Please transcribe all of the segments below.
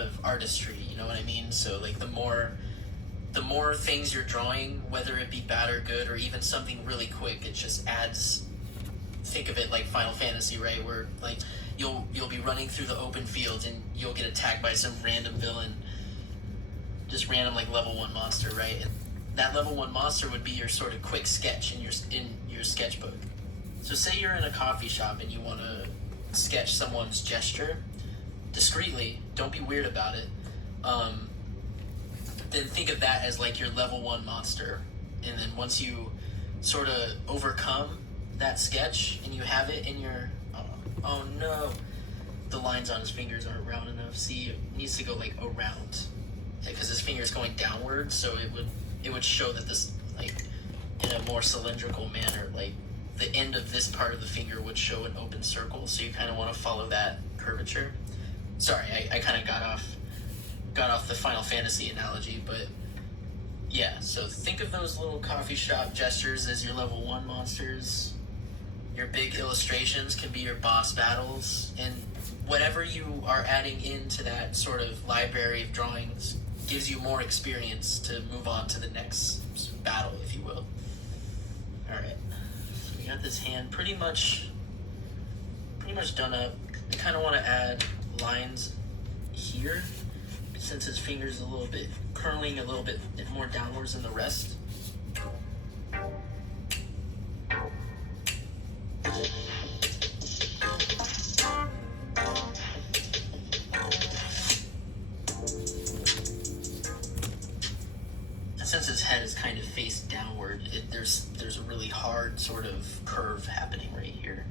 of artistry, you know what I mean? So like the more things you're drawing, whether it be bad or good or even something really quick, it just adds. Think of it like Final Fantasy, right? Where like you'll be running through the open fields and you'll get attacked by some random villain, just random like level 1 monster, right? And that level 1 monster would be your sort of quick sketch in your sketchbook. So say you're in a coffee shop and you want to sketch someone's gesture discreetly, don't be weird about it. Then think of that as like your level 1 monster. And then once you sort of overcome that sketch and you have it in your, oh no, the lines on his fingers aren't round enough. See, it needs to go like around, because his finger's going downward, so it would show that this, like, in a more cylindrical manner, like the end of this part of the finger would show an open circle, so you kind of want to follow that curvature. Sorry, I kind of got off the Final Fantasy analogy, but yeah, so think of those little coffee shop gestures as your level 1 monsters. Your big illustrations can be your boss battles, and whatever you are adding into that sort of library of drawings gives you more experience to move on to the next battle, if you will. Alright, so we got this hand pretty much done up. I kind of want to add lines here, since his finger's a little bit curling a little bit more downwards than the rest. Since his head is kind of face downward, there's a really hard sort of curve happening right here.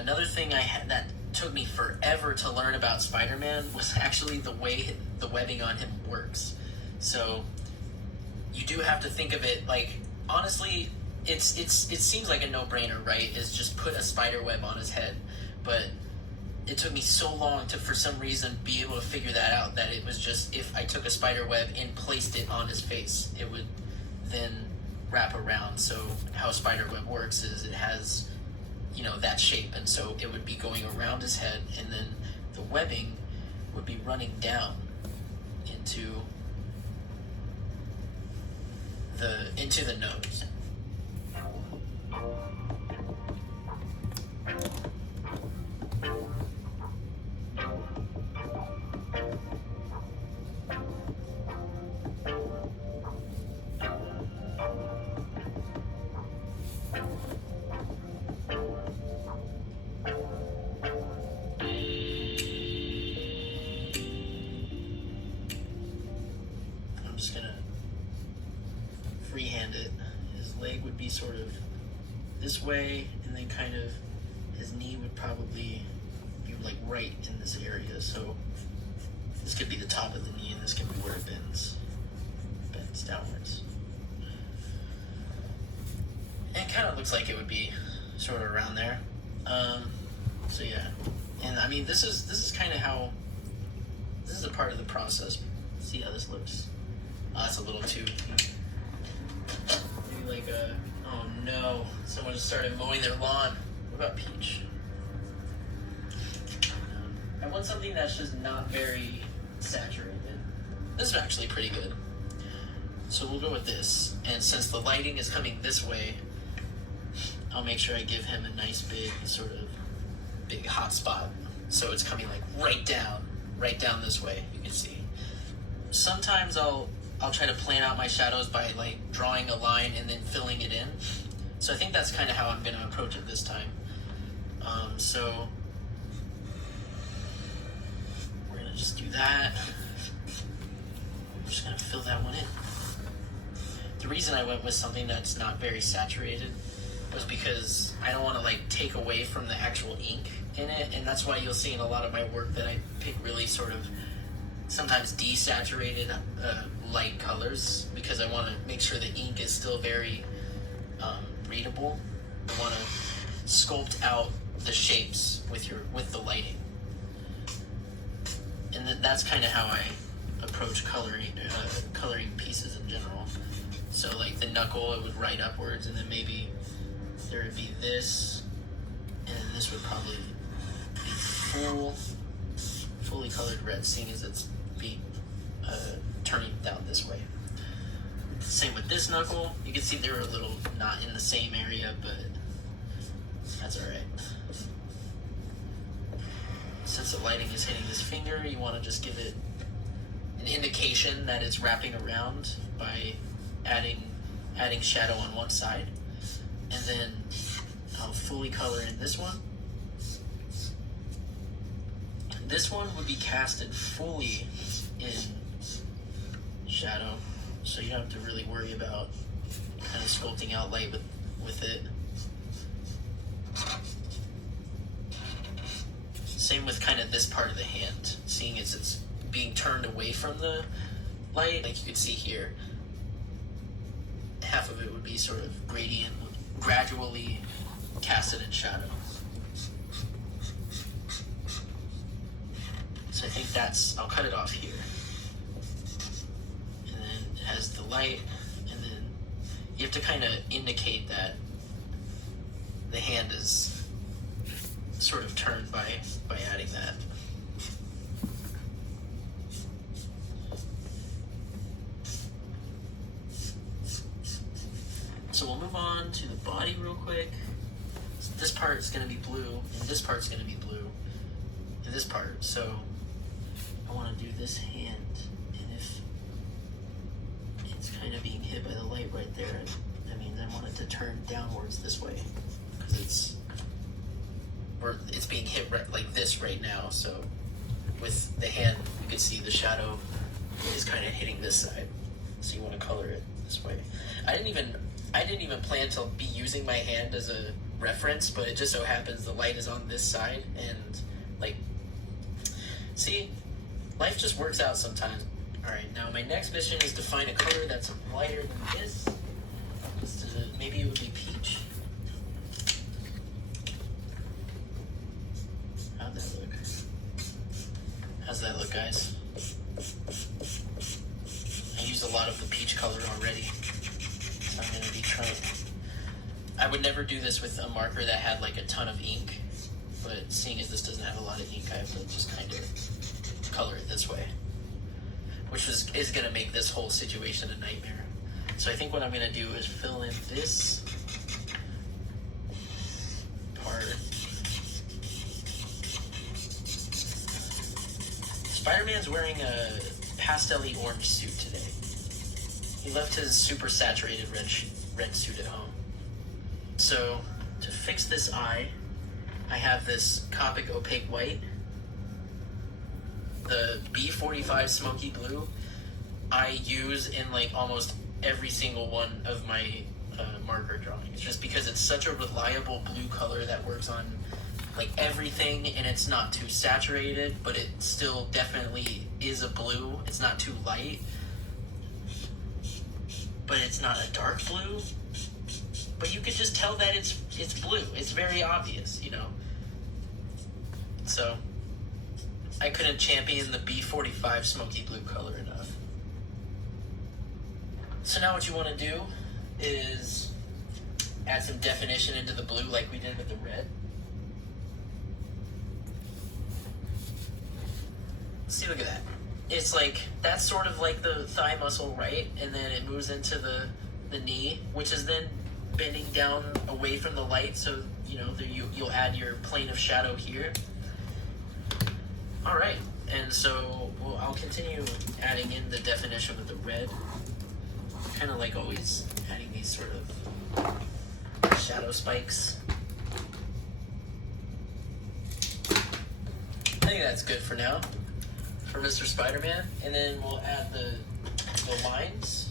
Another thing I had that took me forever to learn about Spider-Man was actually the way the webbing on him works. So you do have to think of it like, honestly, it seems like a no-brainer, right? Is just put a spider web on his head, but it took me so long to, for some reason, be able to figure that out, that it was just, if I took a spider web and placed it on his face, it would then wrap around. So how a spider web works is it has, you know, that shape, and so it would be going around his head, and then the webbing would be running down into the nose. Freehand it. His leg would be sort of this way, and then kind of his knee would probably be like right in this area. So this could be the top of the knee, and this could be where it bends downwards. And it kind of looks like it would be sort of around there. So yeah, and I mean this is kind of how this is a part of the process. See how this looks. That's a little too. Like oh no, someone just started mowing their lawn. What about Peach? I want something that's just not very saturated. This is actually pretty good. So we'll go with this. And since the lighting is coming this way, I'll make sure I give him a nice big big hot spot. So it's coming like right down this way, you can see. Sometimes I'll try to plan out my shadows by like drawing a line and then filling it in. So I think that's kind of how I'm going to approach it this time. So we're going to just do that. I'm just going to fill that one in. The reason I went with something that's not very saturated was because I don't want to like take away from the actual ink in it, and that's why you'll see in a lot of my work that I pick really sort of sometimes desaturated light colors, because I want to make sure the ink is still very readable. You want to sculpt out the shapes with the lighting, and that's kind of how I approach coloring pieces in general. So like the knuckle, it would write upwards, and then maybe there would be this, and then this would probably be fully colored red, seeing as it's turning down this way. Same with this knuckle. You can see they're a little not in the same area, but that's alright. Since the lighting is hitting this finger, you want to just give it an indication that it's wrapping around by adding shadow on one side. And then I'll fully color in this one. This one would be casted fully in shadow, so you don't have to really worry about kind of sculpting out light with it. Same with kind of this part of the hand, seeing as it's being turned away from the light, like you can see here, half of it would be sort of gradually casted in shadow. So I think I'll cut it off here. And then it has the light, and then you have to kind of indicate that the hand is sort of turned by adding that. So we'll move on to the body real quick. So this part is going to be blue, and this part's going to be blue, and this part. So I want to do this hand, and if it's kind of being hit by the light right there, that means I want it to turn downwards this way, because it's being hit like this right now. So with the hand, you can see the shadow is kind of hitting this side. So you want to color it this way. I didn't even plan to be using my hand as a reference, but it just so happens the light is on this side, and like, see, life just works out sometimes. All right, now my next mission is to find a color that's lighter than this. Maybe it would be peach. How'd that look? How's that look, guys? I used a lot of the peach color already, so I'm gonna be trying. I would never do this with a marker that had like a ton of ink, but seeing as this doesn't have a lot of ink, I have to just kind of color it this way, which is gonna make this whole situation a nightmare. So I think what I'm gonna do is fill in this part. Spider-Man's wearing a pastel-y orange suit today. He left his super saturated red suit at home. So to fix this eye, I have this Copic opaque white. The B45 smoky blue I use in like almost every single one of my marker drawings, just because it's such a reliable blue color that works on like everything, and it's not too saturated, but it still definitely is a blue. It's not too light, but it's not a dark blue, but you could just tell that it's blue. It's very obvious, you know. So I couldn't champion the B45 smoky blue color enough. So now what you want to do is add some definition into the blue like we did with the red. See, look at that. It's like, that's sort of like the thigh muscle, right? And then it moves into the knee, which is then bending down away from the light, so, you know, you'll add your plane of shadow here. All right, and so I'll continue adding in the definition with the red. Kind of like always adding these sort of shadow spikes. I think that's good for now for Mr. Spider-Man, and then we'll add the lines.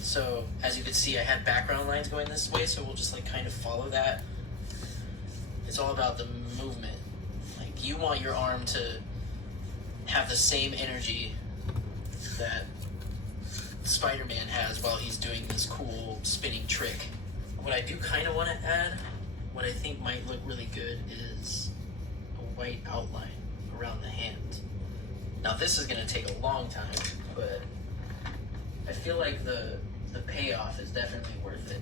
So as you can see, I had background lines going this way, so we'll just like kind of follow that. It's all about the movement. Like, you want your arm to have the same energy that Spider-Man has while he's doing this cool spinning trick what I do kind of want to add, what I think might look really good, is a white outline around the hand. Now this is going to take a long time, but I feel like the payoff is definitely worth it.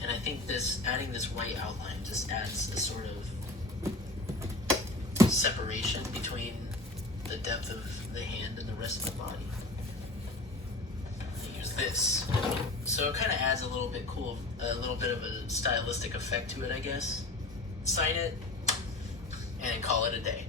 And I think adding this white outline just adds a sort of separation between the depth of the hand and the rest of the body. I use this, so it kind of adds a little bit of a stylistic effect to it, I guess. Sign it and call it a day.